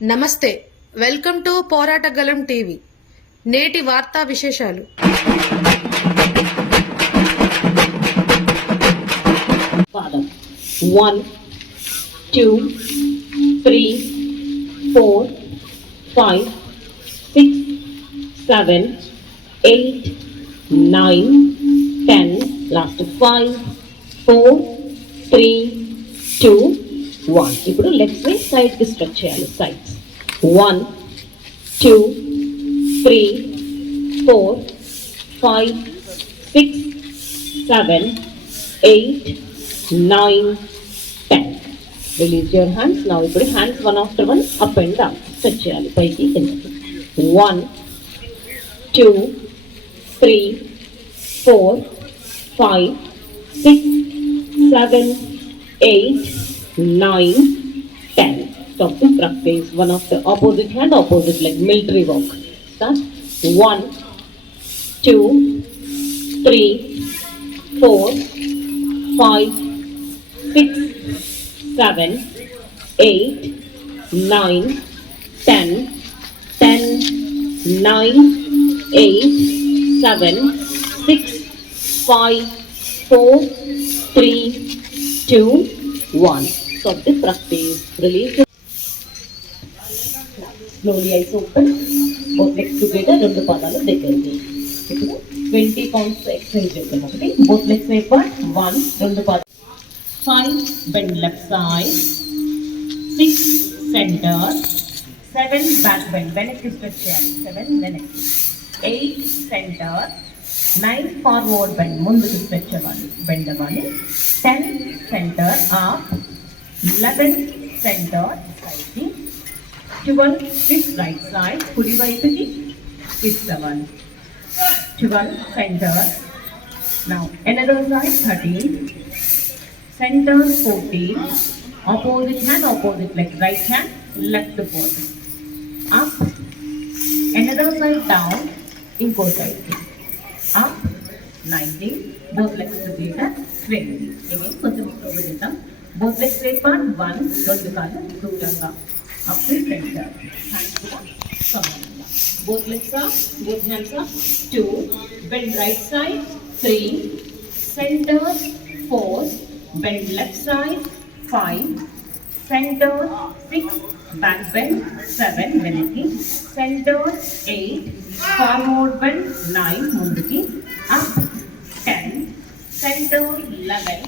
నమస్తే, welcome to పోరాటగలం టీవీ. నేటి వార్తా విశేషాలు. పాదం 1 2 3 4 5 6 7 8 9 10 లాస్ట్ 5 4 3 2 1. ఇప్పుడు లెగ్స్ ని సైడ్ కి స్ట్రెచ్ చేయాలి. సైడ్స్ 1 2 3 4 5 6 7 8 9 10. Release your hands. Now ఇప్పుడు hands one after one up and down stretch చేయాలి. పైకి కిందకి 1 2 3 4 5 6 7 8 9 10. Stop to practice one of the opposite hand, opposite leg, military walk. Start 1 2 3 4 5 6 7 8 9 10 10 9 8 7 6 5 4 3 2 1. Stop the practice. Release. Slowly eyes open. Both legs together. రెండు పాదాలు దగ్గరికి. ఇప్పుడు 20 counts exercise చేద్దాం. ఒకటి both legs apart. 1 రెండు పాదాలు. 5 bend left side. 6 center. 7 back bend. వెనక్కి stretch చేయాలి. 7 వెనక్కి. 8 center. 9 forward bend. ముందుకు stretch అవ్వాలి. bend అవ్వాలి. 10 center up. 11 center side కి. 12 twist right side. కుడి వైపుకి twist అవ్వాలి. 12 center. Now another side 13. Center 14. Opposite hand, opposite leg. Right hand, left foot. Up. Another side down. Inko side. Up. 19. Both legs together. 20. Again, కొంచెం slow చేద్దాం. Both legs apart. 1. రెండు కాళ్ళు దూరంగా. Up to center. Hands కూడా సమానంగా. Both legs up. Both hands up. 2. Bend right side. 3. Center 4. Bend left side. 5. Center 6. Back bend 7. వెనక్కి. Center 8. Forward bend 9. ముందుకి. Up 10. Center 11.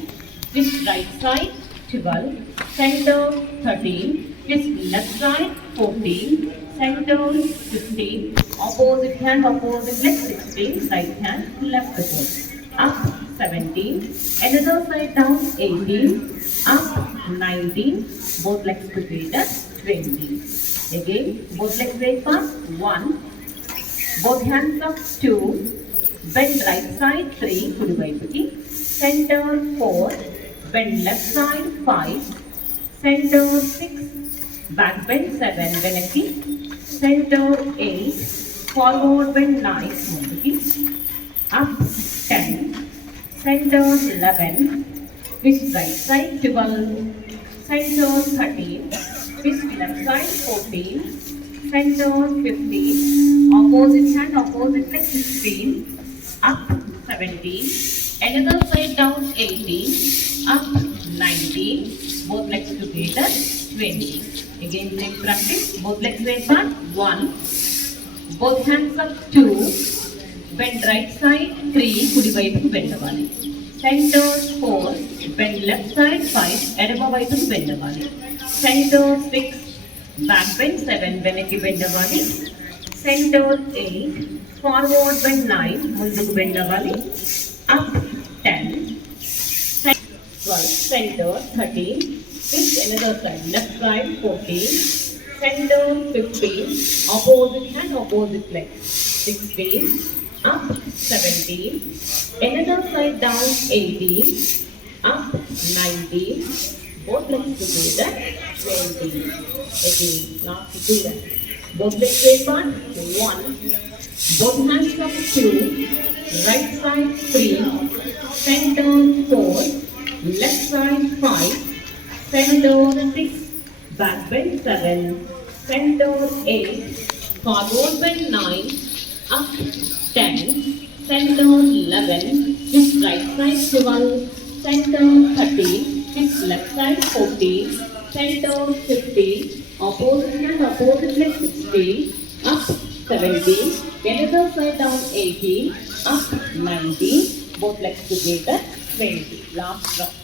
Twist right side 12. Center 13. Twist left side 14. Center 15. Opposite hand, opposite leg 16. Right hand, left foot. Up 17. Another side down 18. Up 19. Both legs together 20. Again, both legs apart 1. Both hands up 2. Bend right side 3. కుడి వైపుకి. Center 4. Bend left side 5. Center 6. Back bend 7. వెనక్కి. Center 8. Forward bend 9. ముందుకి. Up 10. Center 11. Twist right side 12. Center 13. Twist left side 14. Center 15. Opposite hand, opposite leg 16. Up 17. Another side down 18. Up 19. Both legs together 20. Again, leg practice. Both legs apart. 1. Both hands up 2. Bend right side 3. కుడి వైపుకు bend అవ్వాలి. Center 4. Bend left side 5. ఎడమ వైపుకు bend అవ్వాలి. Center 6. Back bend 7. వెనక్కి bend అవ్వాలి. Center 8. Forward bend 9. ముందుకు bend అవ్వాలి. Up 10. 12. Center 13. Twist another side. Left side 14. Center 15. Opposite hand, opposite leg 16. Up 17. Another side down 18. Up 19. Both legs together 20. Again, last two that. Both legs apart 1. Both hands up 2. Right side 3. Center 4. Left side 5. Center 6. Back bend 7. center 8, forward bend 9, up 10, center 11, with right side 12, center 13, with left side 14, center 15, opposite hand opposite leg 16, up 17, another side down 18, up 19, both legs together 20. Last round.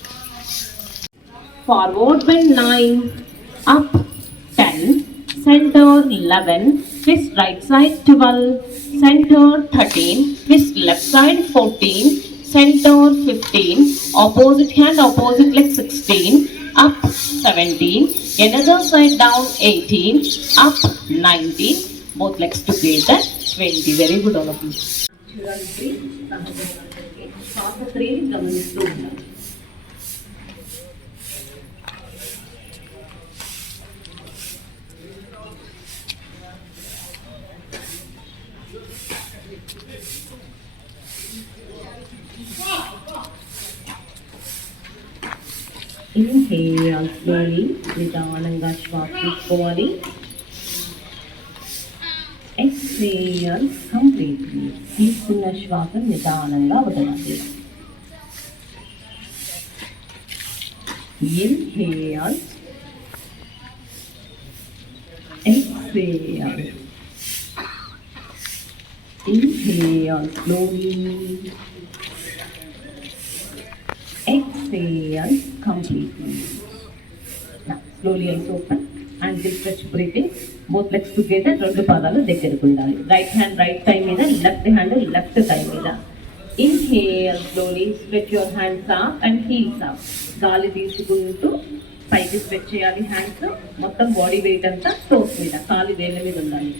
Forward bend 9, up 10, center 11, twist right side 12, center 13, twist left side 14, center 15, opposite hand opposite leg 16, up 17, another side down 18, up 19, both legs together 20. Very good all of you. చూడండి సహజంగా శ్వాస క్రియని గమనిస్తూ ఉండాలి. Inhale slowly, నిదానంగా శ్వాస తీసుకోవాలి. Exhale completely, తీసుకున్న శ్వాస నిదానంగా వదలాలి. Inhale, exhale. Inhale slowly. Exhale completely. Now slowly eyes open. Ankle stretch breathing. Both legs together. రెండు పాదాలు దగ్గరకు ఉండాలి. Right hand right thigh మీద, left hand left thigh మీద. Inhale slowly. Stretch your hands up and heels up. గాలి తీసుకుంటూ పైకి స్ట్రెచ్ చేయాలి హ్యాండ్స్. మొత్తం బాడీ వెయిట్ అంతా టోస్ మీద, కాలి వేళ్ళ మీద ఉండాలి.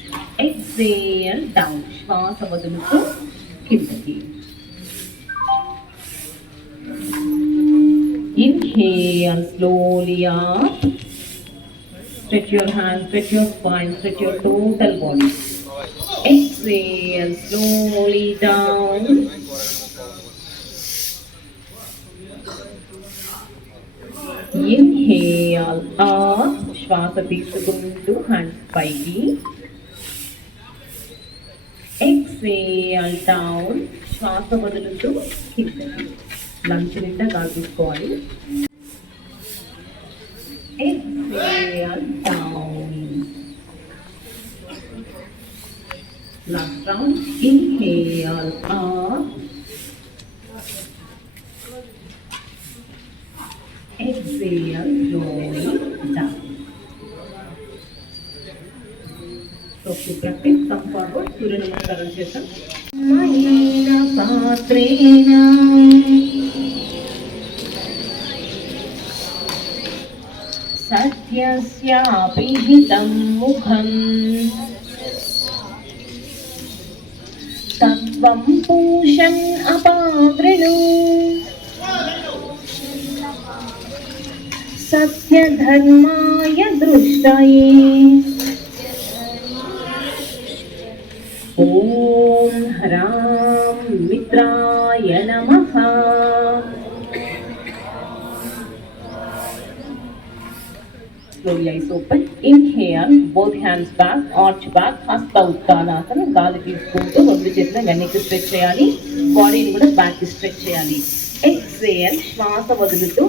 ఎక్సేల్ డౌన్, శ్వాస వదులుతూ కిందకి. Inhale slowly up. Stretch your hands, stretch your spine, stretch your total body. Exhale slowly down. Inhale up. శ్వాస తీసుకుంటూ హ్యాండ్స్ పైకి. Exhale down. శ్వాస వదులుతూ కిందకి. లంచ్ నిండా గాలి తీసుకోవాలి. Exhale down. Last round. Inhale up. Exhale slowly down. So to practice, come forward. Surya Namaskaram చేద్దాం. మయేన పాత్రేణ సత్యస్యాపి హితం ముఖం తత్వం పూషన్ అపావృణు సత్యధర్మాయ దృష్టయే ఓం హ్రాం మిత్రాయ నమః. Slowly eyes open. Inhale, both hands back, arch back, hasta uttanasana. గాలి తీసుకుంటూ రెండు చేతులు వెనక్కి స్ట్రెచ్ చేయాలి. బాడీని కూడా బ్యాక్ స్ట్రెచ్ చేయాలి. ఎక్సేల్, శ్వాస వదులుతూ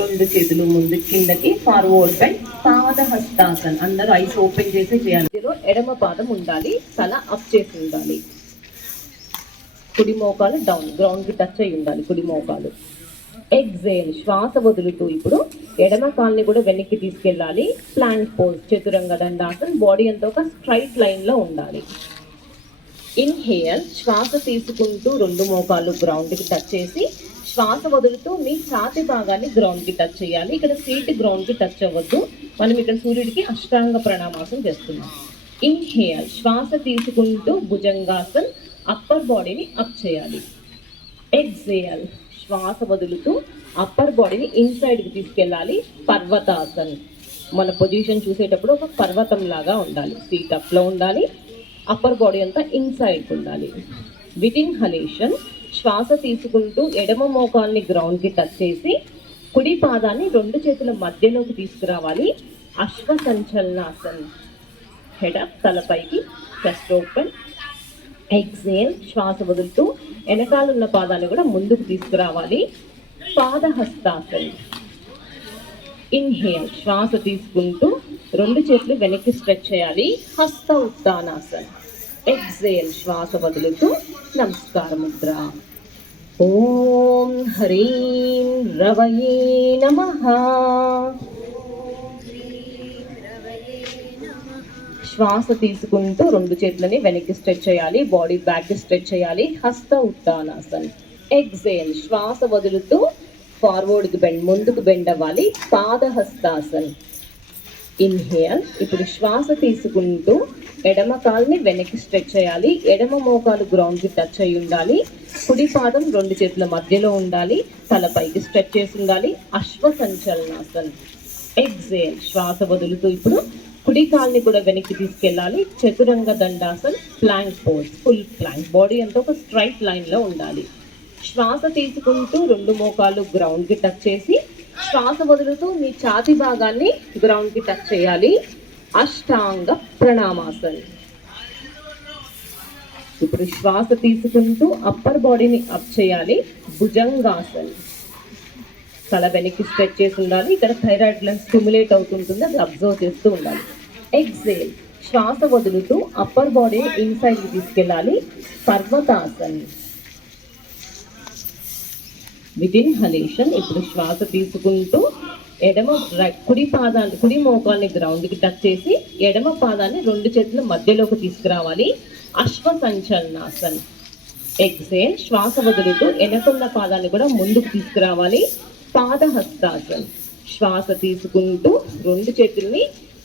రెండు చేతులు ముందు కిందకి, ఫార్వర్డ్ బెండ్, పాద హస్తాసన్. అందరూ ఐస్ ఓపెన్ చేసి చేయాలి. ఎడమ పాదం ఉండాలి, తల అప్ చేసి ఉండాలి. కుడి మోకాలు డౌన్, గ్రౌండ్ కి టచ్ అయి ఉండాలి కుడి మోకాలు. ఎక్సేల్, శ్వాస వదులుతూ ఇప్పుడు ఎడమ కాల్ని కూడా వెనక్కి తీసుకెళ్ళాలి. ప్లాంట్ పోజ్, చతురంగ దండాసన్. బాడీ అంతా ఒక స్ట్రైట్ లైన్ లో ఉండాలి. ఇన్హేల్, శ్వాస తీసుకుంటూ రెండు మోకాలు గ్రౌండ్ కి టచ్ చేసి, శ్వాస వదులుతూ మీ ఛాతి భాగాన్ని గ్రౌండ్ కి టచ్ చేయాలి. ఇక్కడ ఫీట్ గ్రౌండ్ కి టచ్ అవ్వద్దు. మనం ఇక్కడ సూర్యుడికి అష్టాంగ ప్రణామాసనం చేస్తున్నాం. ఇన్హేల్, శ్వాస తీసుకుంటూ భుజంగాసన్, అప్పర్ బాడీని అప్ చేయాలి. ఎక్సేల్, శ్వాస వదులుతూ అప్పర్ బాడీని ఇన్సైడ్ కి తీసుకెళ్ళాలి. పర్వతాసన్. మన పొజిషన్ చూసేటప్పుడు ఒక పర్వతం లాగా ఉండాలి. ఫీట్ అప్ లో ఉండాలి, అప్పర్ బాడీ అంతా ఇన్సైడ్ ఉండాలి. విత్ ఇన్హలేషన్, శ్వాస తీసుకుంటూ ఎడమ మోకాల్ని గ్రౌండ్ కి టచ్ చేసి, కుడి పాదాన్ని రెండు చేతుల మధ్యలోకి తీసుకురావాలి. అశ్వ సంచలనాసన్. హెడ్ అప్, తలపైకి, చెస్ట్ ఓపెన్. ఎక్సేల్, శ్వాస వదులుతూ వెనకాల ఉన్న పాదాన్ని కూడా ముందుకు తీసుకురావాలి. పాదహస్తాసన్. ఇన్హేల్, శ్వాస తీసుకుంటూ రెండు చేతులు వెనక్కి స్ట్రెచ్ చేయాలి. హస్త ఉత్తానాసన్. ఎక్సేల్, శ్వాస వదులుతూ నమస్కార ముద్ర. ఓం హ్రీం రవయే నమః. శ్వాస తీసుకుంటూ రెండు చేతులని వెనక్కి స్ట్రెచ్ చేయాలి. బాడీ బ్యాక్ స్ట్రెచ్ చేయాలి. హస్త ఉత్తానాసన్. ఎక్సేల్, శ్వాస వదులుతూ ఫార్వర్డ్కి బెండ్, ముందుకు బెండ్ అవ్వాలి. పాదహస్తాసన్. ఇన్హేల్, ఇప్పుడు శ్వాస తీసుకుంటూ ఎడమ కాలుని వెనక్కి స్ట్రెచ్ చేయాలి. ఎడమ మోకాలు గ్రౌండ్కి టచ్ అయి ఉండాలి. కుడి పాదం రెండు చేతుల మధ్యలో ఉండాలి. తలపైకి స్ట్రెచ్ చేసి ఉండాలి. అశ్వ సంచలనాసన్. ఎక్సేల్, శ్వాస వదులుతూ ఇప్పుడు కుడి కాల్ని కూడా వెనక్కి తీసుకెళ్ళాలి. Chaturanga Dandasan, plank pose, full plank. Body అంతా ఒక స్ట్రైట్ లైన్లో ఉండాలి. శ్వాస తీసుకుంటూ రెండు మోకాలు గ్రౌండ్కి టచ్ చేసి శ్వాస వదులుతూ మీ ఛాతీ భాగాన్ని గ్రౌండ్కి టచ్ చేయాలి. అష్టాంగ ప్రణామాసన్. ఇప్పుడు శ్వాస తీసుకుంటూ అప్పర్ బాడీని అప్ చేయాలి. భుజంగాసన్. తల వెనక్కి స్ట్రెచ్ చేసి ఉండాలి. ఇక్కడ థైరాయిడ్ గ్లాండ్ స్టిమ్యులేట్ అవుతుంటుంది, అది అబ్జర్వ్ చేస్తూ ఉండాలి. ఎక్సేల్, శ్వాస వదులుతూ అప్పర్ బాడీని ఇన్సైడ్కి తీసుకెళ్ళాలి. పర్వతాసన్. విత్ ఇన్హలేషన్, ఇప్పుడు శ్వాస తీసుకుంటూ కుడి మోకాల్ని గ్రౌండ్కి టచ్ చేసి ఎడమ పాదాన్ని రెండు చేతుల మధ్యలోకి తీసుకురావాలి. అశ్వ సంచలనాసన్. ఎక్సేల్, శ్వాస వదులుతూ వెనకున్న పాదాన్ని కూడా ముందుకు తీసుకురావాలి. పాదహస్తాసన్. శ్వాస తీసుకుంటూ రెండు చేతుల్ని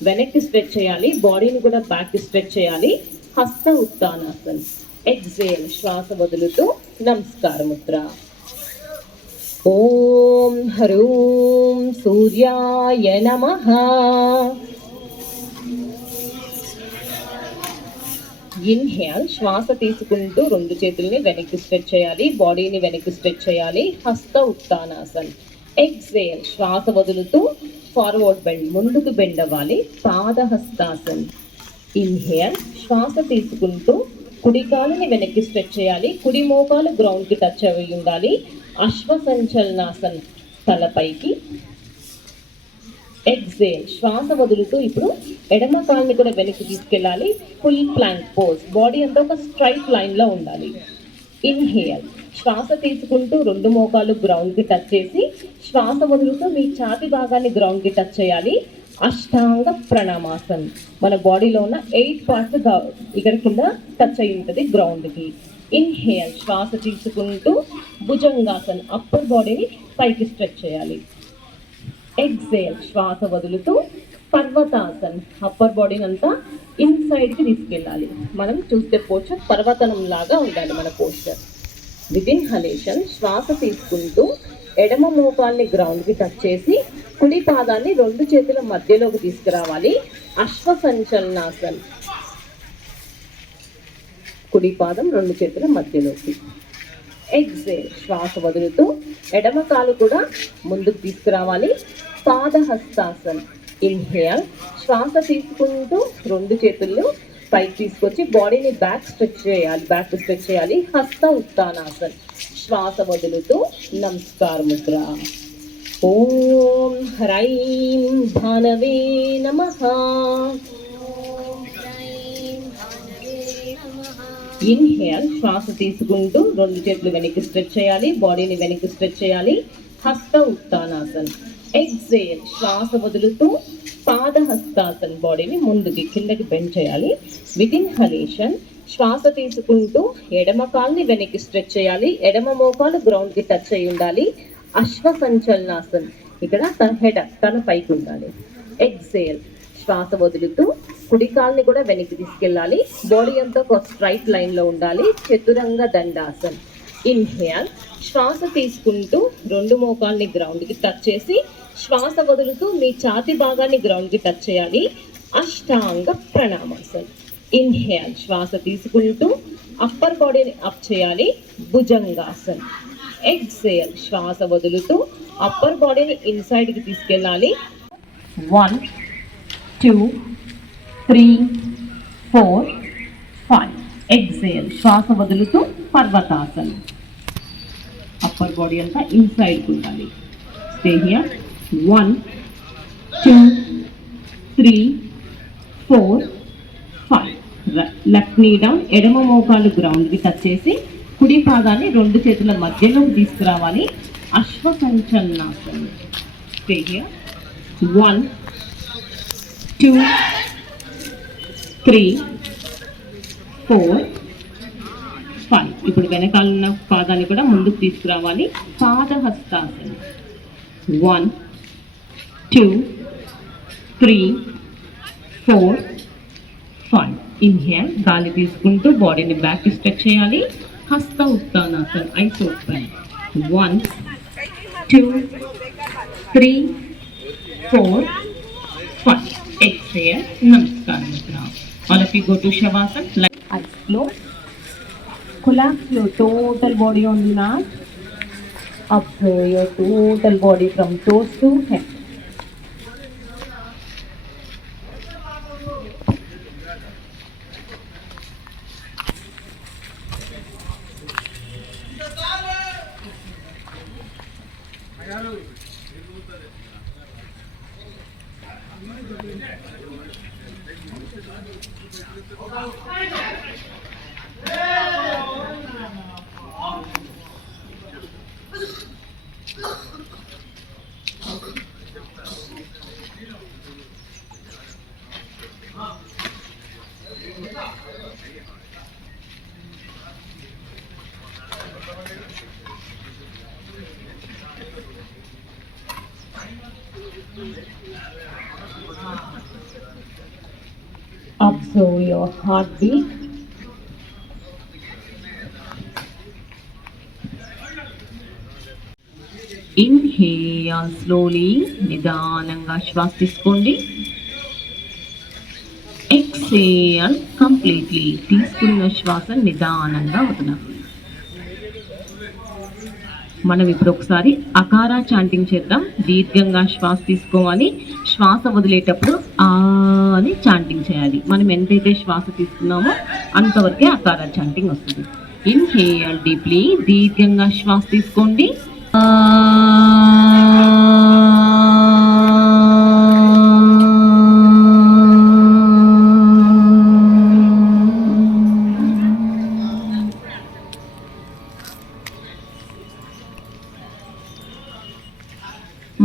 వెనక్కి స్ట్రెచ్ చేయాలి. బాడీని కూడా బ్యాక్ స్ట్రెచ్ చేయాలి. హస్త ఉత్తానాసన్. ఎక్సేల్, శ్వాస వదులుతూ నమస్కార ముద్ర. ఓం హ్రూం సూర్యాయ నమః. ఇన్హేల్, శ్వాస తీసుకుంటూ రెండు చేతుల్ని వెనక్కి స్ట్రెచ్ చేయాలి. బాడీని వెనక్కి స్ట్రెచ్ చేయాలి. హస్త ఉత్తానాసన్. ఎక్సేల్, శ్వాస వదులుతూ ఫార్వర్డ్ బెండ్, ముందుకు బెండ్ అవ్వాలి. పాదహస్తాసన్. ఇన్హేల్, శ్వాస తీసుకుంటూ కుడి కాలుని వెనక్కి స్ట్రెచ్ చేయాలి. కుడి మోకాలు గ్రౌండ్కి టచ్ అయి ఉండాలి. అశ్వ సంచలనాసన్. తలపైకి. ఎక్సేల్, శ్వాస వదులుతూ ఇప్పుడు ఎడమ కాలుని కూడా వెనక్కి తీసుకెళ్ళాలి. Full Planck pose. బాడీ అంతా ఒక స్ట్రైట్ లైన్లో ఉండాలి. ఇన్హేల్, శ్వాస తీసుకుంటూ రెండు మోకాలు గ్రౌండ్కి టచ్ చేసి శ్వాస వదులుతూ మీ ఛాతి భాగాన్ని గ్రౌండ్కి టచ్ చేయాలి. అష్టాంగ ప్రణామాసన్. మన బాడీలో ఉన్న 8 పార్ట్స్ ఇక్కడ కింద టచ్ అయి ఉంటుంది గ్రౌండ్కి. ఇన్హేల్, శ్వాస తీసుకుంటూ భుజంగాసన్. అప్పర్ బాడీని పైకి స్ట్రెచ్ చేయాలి. ఎక్సేల్, శ్వాస వదులుతూ పర్వతాసన్. అప్పర్ బాడీని అంతా ఇన్సైడ్కి తీసుకెళ్ళాలి. మనం చూస్తే పోస్చర్ పర్వతనం లాగా ఉండాలి మన పోస్చర్. విత్ ఇన్హలేషన్, శ్వాస తీసుకుంటూ ఎడమ మోకాల్ని గ్రౌండ్కి టచ్ చేసి కుడి పాదాన్ని రెండు చేతుల మధ్యలోకి తీసుకురావాలి. అశ్వ సంచలనాసన్. కుడి పాదం రెండు చేతుల మధ్యలోకి. ఎక్సేల్, శ్వాస వదులుతూ ఎడమ కాలు కూడా ముందుకు తీసుకురావాలి. పాదహస్తాసన్. ఇన్హేల్, శ్వాస తీసుకుంటూ రెండు చేతులు పైకి తీసుకొచ్చి బాడీని బ్యాక్ స్ట్రెచ్ చేయాలి. హస్త ఉత్తానాసన్. శ్వాస వదులుతూ నమస్కార ముద్ర. ఓం హ్రైం భానవే నమః. ఇన్హేల్, శ్వాస తీసుకుంటూ రెండు చేతులు వెనక్కి స్ట్రెచ్ చేయాలి. బాడీని వెనక్కి స్ట్రెచ్ చేయాలి. హస్త ఉత్తానాసన్. ఎక్సేల్, శ్వాస వదులుతూ పాదహస్తాసన్. బాడీని ముందుకి కిందకి బెండ్ చేయాలి. విత్ ఇన్హలేషన్, శ్వాస తీసుకుంటూ ఎడమ కాల్ని వెనక్కి స్ట్రెచ్ చేయాలి. ఎడమ మోకాలు గ్రౌండ్కి టచ్ అయి ఉండాలి. అశ్వ సంచలనాసన్. ఇక్కడ తన పైకి ఉండాలి. ఎక్సేల్, శ్వాస వదులుతూ కుడి కాల్ని కూడా వెనక్కి తీసుకెళ్ళాలి. బాడీ అంతా ఒక స్ట్రైట్ లైన్లో ఉండాలి. చతురంగ దండాసన్. ఇన్హేల్, శ్వాస తీసుకుంటూ రెండు మోకాల్ని గ్రౌండ్కి టచ్ చేసి శ్వాస వదులుతూ మీ ఛాతి భాగాన్ని గ్రౌండ్కి టచ్ చేయాలి. అష్టాంగ ప్రణామాసన్. ఇన్హేల్, శ్వాస తీసుకుంటూ అప్పర్ బాడీని అప్ చేయాలి. భుజంగాసన్. ఎక్సేల్, శ్వాస వదులుతూ అప్పర్ బాడీని ఇన్సైడ్కి తీసుకెళ్ళాలి. 1 2 3 4, 5. Exhale. శ్వాస వదులుతూ పర్వతాసనం. అప్పర్ బాడీ అంతా ఇన్సైడ్కి ఉండాలి. Stay here. 1, 2, 3, 4, 5. Left knee down. ఎడమ మోకాలు గ్రౌండ్కి టచ్ చేసి కుడి పాదాన్ని రెండు చేతుల మధ్యలోకి తీసుకురావాలి. అశ్వసంచలనాసనం. Stay here. 1, 2, 3, 4, 5. ఇప్పుడు వెనకాల ఉన్న పాదాన్ని కూడా ముందుకు తీసుకురావాలి. పాదహస్తాసనం. 1, 2, 3, 4, 5. ఇన్హేల్. గాలి తీసుకుంటూ బాడీని బ్యాక్ స్ట్రెచ్ చేయాలి. హస్త ఉత్తానాసనం. Eyes open. 1, 2, 3, 4, 5. Exhale. Namaskaram. All of you go to Shavasana. Eyes closed. Collapse your total body on the mat. Observe your total body from toes to head. Observe your heartbeat. Inhale slowly. నిదానంగా శ్వాస తీసుకోండి. Exhale completely. తీసుకున్న శ్వాస నిదానంగా వదలాలి. మనం ఇప్పుడు ఒకసారి అకారా చాంటింగ్ చేద్దాం. దీర్ఘంగా శ్వాస తీసుకోవాలి. శ్వాస వదిలేటప్పుడు ఆ అని చాంటింగ్ చేయాలి. మనం ఎంతైతే శ్వాస తీసుకున్నామో అంతవరకే అకారా చాంటింగ్ వస్తుంది. Inhale deeply. దీర్ఘంగా శ్వాస తీసుకోండి.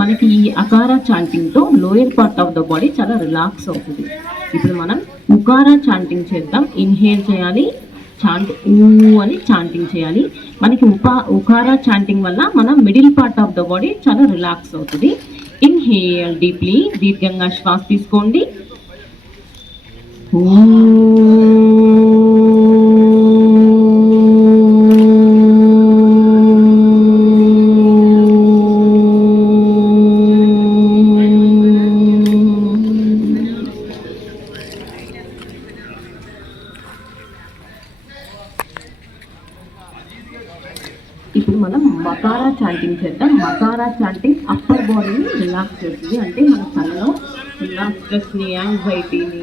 మనకి ఈ అకారా చాంటింగ్తో lower part of the body చాలా రిలాక్స్ అవుతుంది. ఇప్పుడు మనం ఉకారా చాంటింగ్ చేద్దాం. ఇన్హేల్ చేయాలి. చాంట్ ఊ అని చాంటింగ్ చేయాలి. మనకి ఉకారా చాంటింగ్ వల్ల మన middle part of the body చాలా రిలాక్స్ అవుతుంది. Inhale deeply. దీర్ఘంగా శ్వాస తీసుకోండి. ఇప్పుడు మనం మకారా చాంటింగ్ చేద్దాం. మకారా చాంటింగ్ అప్పర్ బాడీని రిలాక్స్ చేస్తుంది. అంటే మన తలలో ఉన్న స్ట్రెస్ని, యాంగ్జైటీని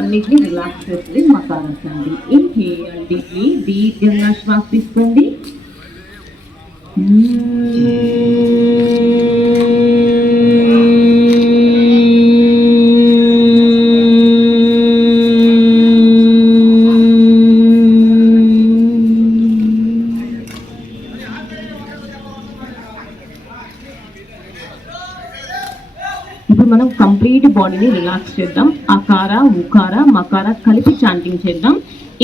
అన్నిటినీ రిలాక్స్ చేస్తుంది మకారా చాంటింగ్. Inhale deeply. దీర్ఘంగా శ్వాస తీసుకోండి. ఇప్పుడు మనం కంప్లీట్ బాడీని రిలాక్స్ చేద్దాం. అకారా, ఉకారా, మకారా కలిపి చాంటింగ్ చేద్దాం.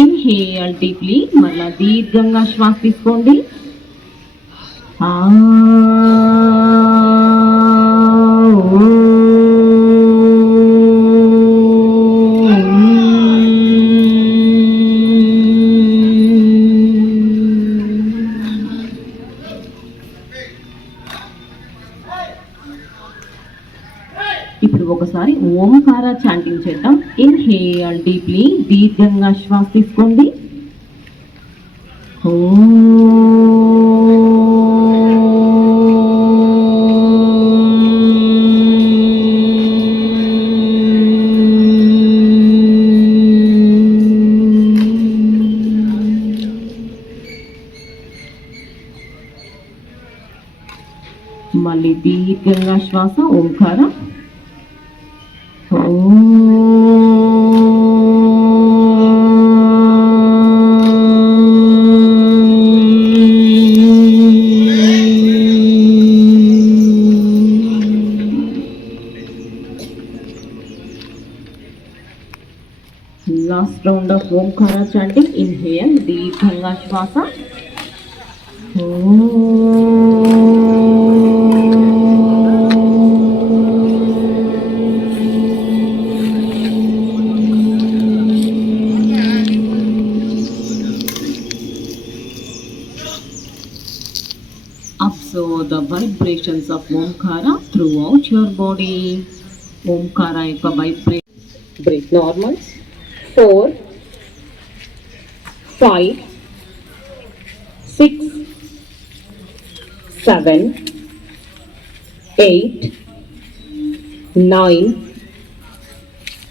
Inhale deeply. మళ్ళా దీర్ఘంగా శ్వాస తీసుకోండి. ఇప్పుడు ఒకసారి ఓంకార చాంటింగ్ చేద్దాం. Inhale deeply. దీర్ఘంగా శ్వాస తీసుకోండి. మళ్ళీ దీర్ఘంగా శ్వాస ఓంకార. Last round of Omkara chanting. Inhale, దీర్ఘంగా శ్వాస. Observe the vibrations of Omkara throughout your body. Omkara యొక్క vibration. Breathe normal. 4, 5, 6, 7, 8, 9,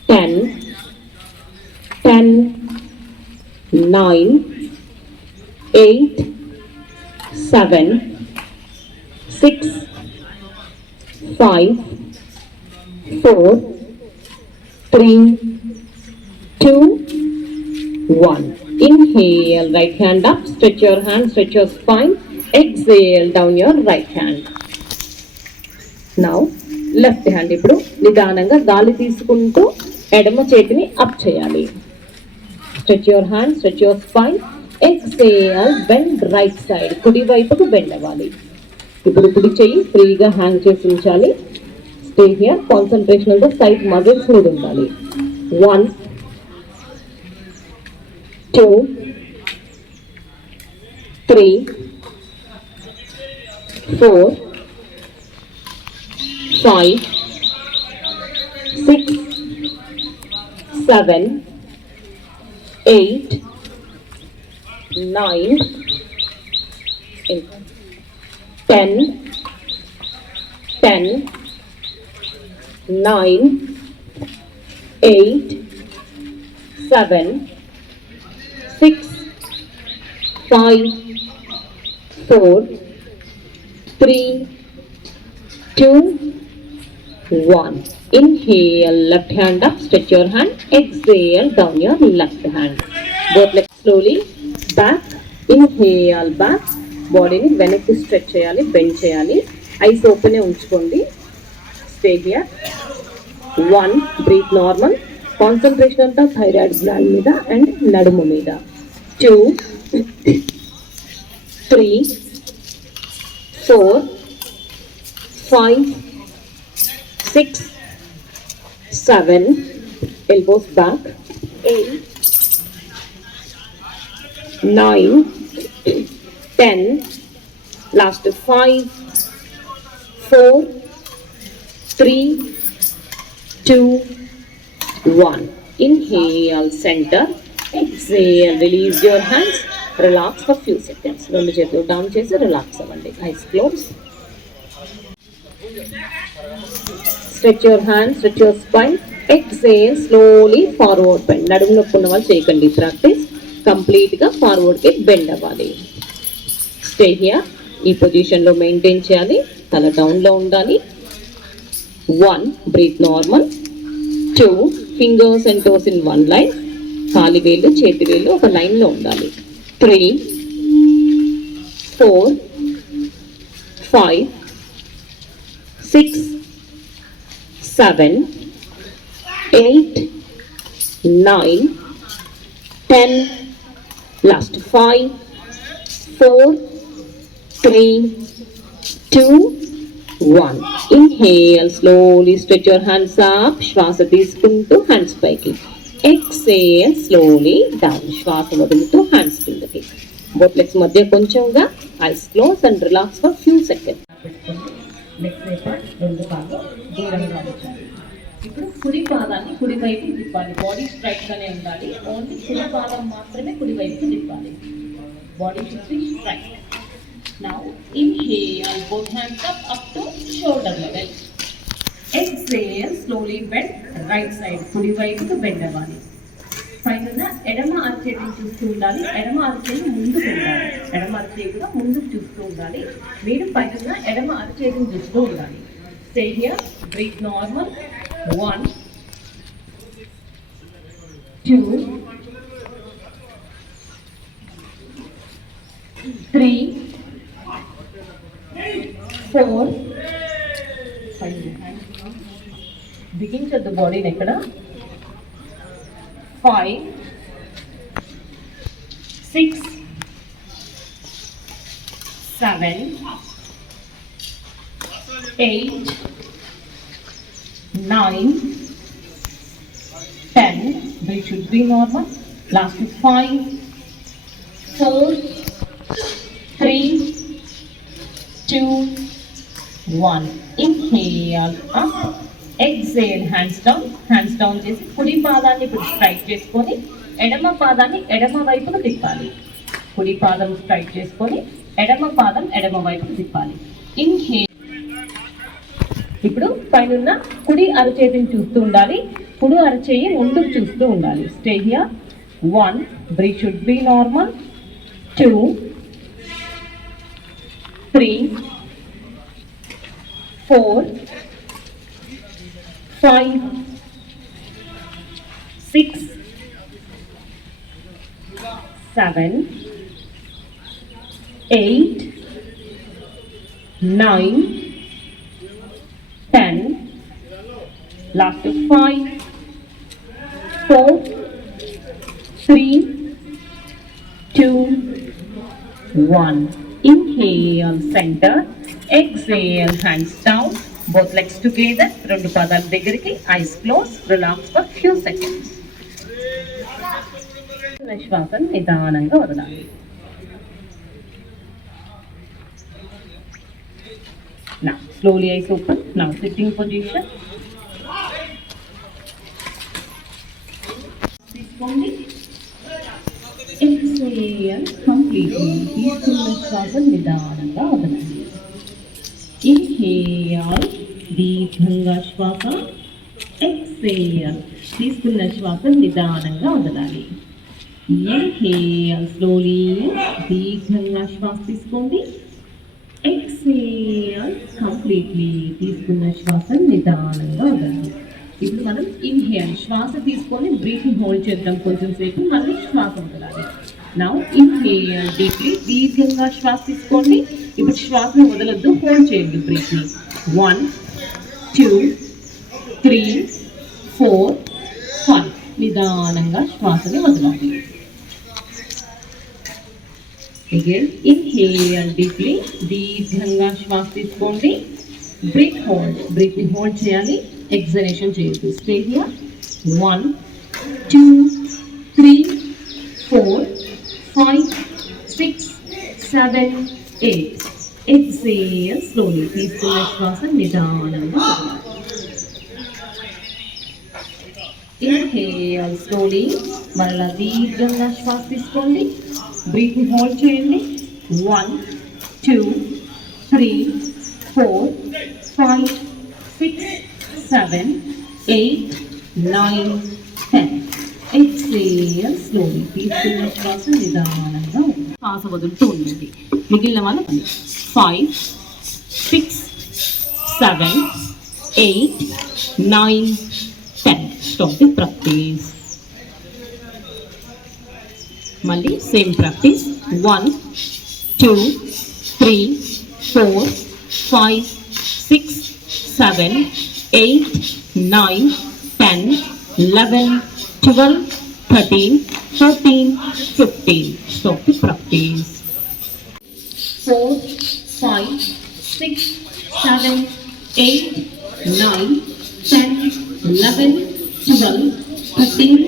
10, 9, 8, 7, 6, 5, 4, 3, 2, 1. Inhale, right hand up, stretch your hand, stretch your spine. Exhale, down your right hand. Now, left hand ఇప్పుడు నిదానంగా గాలి తీసుకుంటూ ఎడమ చేతిని అప్ చేయాలి. Stretch your hand, stretch your spine. Exhale, bend right side. కుడి వైపుకు బెండ్ అవ్వాలి. ఇప్పుడు కుడి చెయ్యి ఫ్రీగా హ్యాంగ్ చేసి ఉంచాలి. Stay here, concentration on the side muscles మీద ఉండాలి. 1, 2, 3, 4, 5, 6, 7, 8, 9, 10, 9, 8, 7, 6, 5, 4, 3, 2, 1. Inhale, left hand up, stretch your hand. Exhale, down your left hand. Both legs slowly back. Inhale, back. Bodyని వెనక్కి స్ట్రెచ్ చేయాలి, బెండ్ చేయాలి. ఐస్ ఓపెన్ ఉంచుకోండి. Stay here. 1, breathe normal. Concentration అంతా thyroid gland మీద అండ్ నడుము మీద. 2, 3, 4, 5, 6, 7, elbows back, 8, 9, 10, last 5, 4, 3, 2, 1. Inhale, center. Exhale, release your hands. Relax for few seconds. రెండు చేతులు డౌన్ చేసి రిలాక్స్ అవ్వండి. Eyes close. Stretch your hands, stretch your spine. Exhale, slowly forward bend. నడుము నొప్పి ఉన్న వాళ్ళు చేయకండి ప్రాక్టీస్. కంప్లీట్గా ఫార్వర్డ్కి బెండ్ అవ్వాలి. Stay here. ఈ పొజిషన్లో మెయింటైన్ చేయాలి. తల డౌన్లో ఉండాలి. 1, breathe normal. 2, fingers and toes in one line. కాలి వేలు చేతి వేలు ఒక లైన్లో ఉండాలి. 3, 4, 5, 6, 7, 8, 9, 10, last 5, 4, 3, 2, 1. Inhale, slowly stretch your hands up. శ్వాస తీసుకుంటూ హ్యాండ్స్ పైకి. Exhale, slowly down. శ్వాస వదులుతూ హ్యాండ్స్ కిందకి. బోత్ లెగ్స్ మధ్య కొంచెంగా eyes close and relax for few seconds. Legs వైపు రెండు కాళ్ళు దూరంగా ఉంచాలి. ఇప్పుడు కుడి పాదాన్ని కుడి వైపు తిప్పాలి. బాడీ స్ట్రైట్ గానే ఉండాలి. ఓన్లీ కుడి పాదం మాత్రమే కుడి వైపు తిప్పాలి. Body should be straight. Now inhale, both hands up to shoulder level. Exhale, slowly bend right side. కుడి వైపుకు బెండ్ అవ్వాలి. పైన ఎడమ అరచేతిని చూస్తూ ఉండాలి. ఎడమ అరచేతి ముందుకు ఉండాలి. ఎడమ అరచేతి కూడా ముందుకు చూస్తూ ఉండాలి. మీరు పైన ఎడమ అరచేతిని చూస్తూ ఉండాలి. Stay here, breathe normal. 1 2 3 4 బిగించొద్దు బాడీని ఎక్కడ. 5 6 7 8 9 10. They should be normal. Last is 5 4 3 2 1. Inhale up. Exhale, hands down చేసి కుడి పాదాన్ని ఇప్పుడు స్ట్రైక్ చేసుకొని ఎడమ పాదాన్ని ఎడమ వైపుకు తిప్పాలి. కుడి పాదం స్ట్రైక్ చేసుకొని ఎడమ పాదం ఎడమ వైపుకు తిప్పాలి. ఇన్హేల్. ఇప్పుడు పైన కుడి అరచేతిని చూస్తూ ఉండాలి. కుడి అరచేయి ముందుకు చూస్తూ ఉండాలి. Stay here. 1 breath should be normal. 2 3 4 5 6 7 8 9 10. Last is 5 4 3 2 1. Inhale, center. Exhale, hands down. Both legs together. రెండు పాదాల దగ్గరికి. Eyes closed. Relax for few seconds. శ్వాసను నిదానంగా వదలాలి. Now slowly eyes open. Now sitting position. తీసుకోండి. Exhale completely. తీసుకున్న శ్వాసను నిదానంగా వదలాలి. Inhale, దీర్ఘంగా శ్వాస. Exhale, తీసుకున్న శ్వాస నిదానంగా వదలాలి. Inhale, slowly, దీర్ఘంగా శ్వాస తీసుకోండి. Exhale, completely, తీసుకున్న శ్వాస నిదానంగా వదలాలి. ఇప్పుడు మనం ఇన్హేల్ శ్వాస తీసుకొని బ్రీతింగ్ హోల్డ్ చేద్దాం కొంచెం సేపు. మళ్ళీ శ్వాస వదలాలి. నౌ ఇన్హేల్ డీప్లీ, దీర్ఘంగా శ్వాస తీసుకోండి. ఇప్పుడు శ్వాసను వదలొద్దు, హోల్డ్ చేయండి బ్రీత్ని. 1 2 3 4 5. నిదానంగా శ్వాసని వదలాలి. అగైన్ ఇన్హేల్ డీప్లీ, దీర్ఘంగా శ్వాస తీసుకోండి. బ్రీత్ హోల్డ్, బ్రీత్ని హోల్డ్ చేయాలి. ఎక్సలేషన్ చేయొద్దు. Stay here. 1 2 3 4 5 6 7 8. Exhale slowly. తీసుకున్న శ్వాస నిదానంగా వదలాలి. Inhale slowly. మళ్ళా దీర్ఘంగా శ్వాస తీసుకోండి. బ్రీత్ ని హోల్డ్ చేయండి. 1 2 3 4 5 6 7 8 9 10. Exhale slowly. తీసుకున్న శ్వాస నిదానంగా శ్వాస వదులుతూ ఉండండి. మిగిలిన వాళ్ళు 5 6 7 8 9 10. Stop the practice. మళ్ళీ same practice. 1 2 3 4 5 6 7 8 9 10 11 12 13 14 15. Stop the practice. 4 5 6 7 8 9 10 11 12 13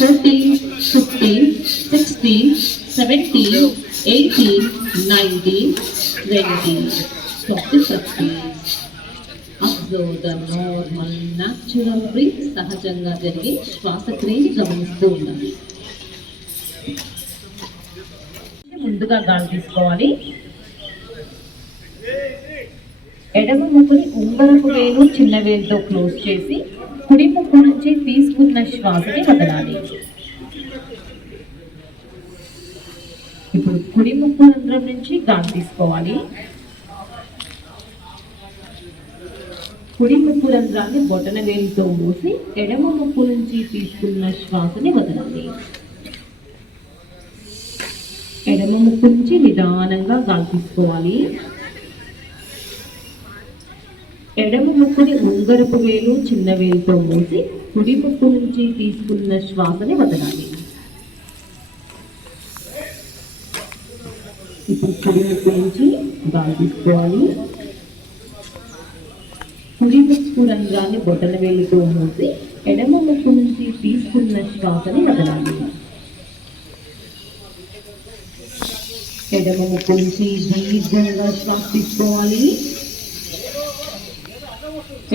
14 15 16 17 18 19 20. Stop the practice. Observe the normal natural breath. సహజంగా జరిగే శ్వాసక్రియని గమనిస్తూ ఉండాలి. ముందుగా గాలి తీసుకోవాలి. ఎడమ ముక్కుని ఉంగరపు వేలు చిన్న వేలుతో క్లోజ్ చేసి కుడి ముక్కు నుంచి తీసుకున్న శ్వాసని వదలాలి. ఇప్పుడు కుడి ముక్కు రంధ్రం నుంచి గాలి తీసుకోవాలి. కుడి ముక్కు రంధ్రాన్ని బొటన వేలితో మూసి ఎడమ ముక్కు నుంచి తీసుకున్న శ్వాసని వదలాలి. ఎడమ ముక్కు నుంచి నిదానంగా గాలి తీసుకోవాలి. ఎడమ ముక్కుని ఉంగరపు వేలు చిన్న వేలుతో మూసి కుడి ముక్కు నుంచి తీసుకున్న శ్వాసని వదలాలి. ఇప్పుడు కుడి ముక్కు నుంచి గాలి తీసుకోవాలి. కుడి ముక్కు రంధ్రాన్ని బొటన వేలితో మూసి ఎడమ ముక్కు నుంచి తీసుకున్న శ్వాసని వదలాలి. ఎడమ ముక్కు నుంచి దీర్ఘంగా శ్వాస తీసుకోవాలి.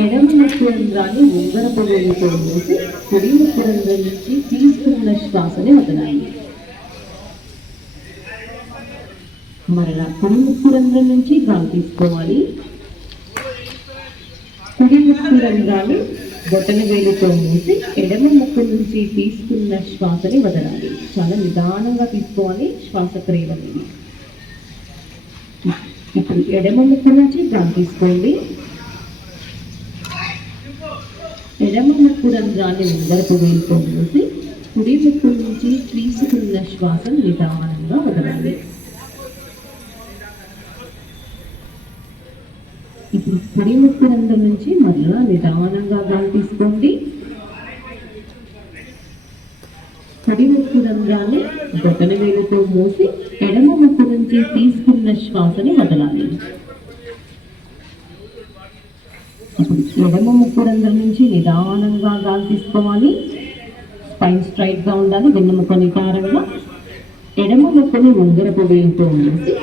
ఎడమ ముక్కు రంధ్రాన్ని ఉంగరపు వేలితో మూసి కుడి ముక్కు రంధ్రం నుంచి తీసుకున్న శ్వాసని వదలాలి. మరలా కుడి ముక్కు రంధ్రం నుంచి గాలి తీసుకోవాలి. కుడి ముక్కు రంధ్రాన్ని బొటన వేలితో మూసి ఎడమ ముక్కు నుంచి తీసుకున్న శ్వాసని వదలాలి. చాలా నిదానంగా తీసుకోవాలి శ్వాస క్రియ అనేది. ఇప్పుడు ఎడమ ముక్కు నుంచి గాలి తీసుకోండి. ఎడమ ముక్కు రంధ్రాన్ని ఉంగరపు వేలితో మూసి కుడి ముక్కు నుంచి తీసుకున్న శ్వాసను నిదానంగా వదలాలి. ఇప్పుడు కుడి ముక్కు రంధ్రం నుంచి మరలా నిదానంగా గాలి తీసుకోండి. కుడి ముక్కు రంధ్రాన్ని బొటన వేలుతో మూసి ఎడమ ముక్కు నుంచి తీసుకున్న శ్వాసని వదలాలి. ఇప్పుడు ఎడమ ముక్కు రంధ్రం నుంచి నిదానంగా గాలి తీసుకోవాలి. స్పైన్ స్ట్రైట్ గా ఉండాలి. వెన్నెముక నిటారంగా. ఎడమ ముక్కుని ఉంగరపు వేలుతో మూసి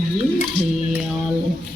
inhale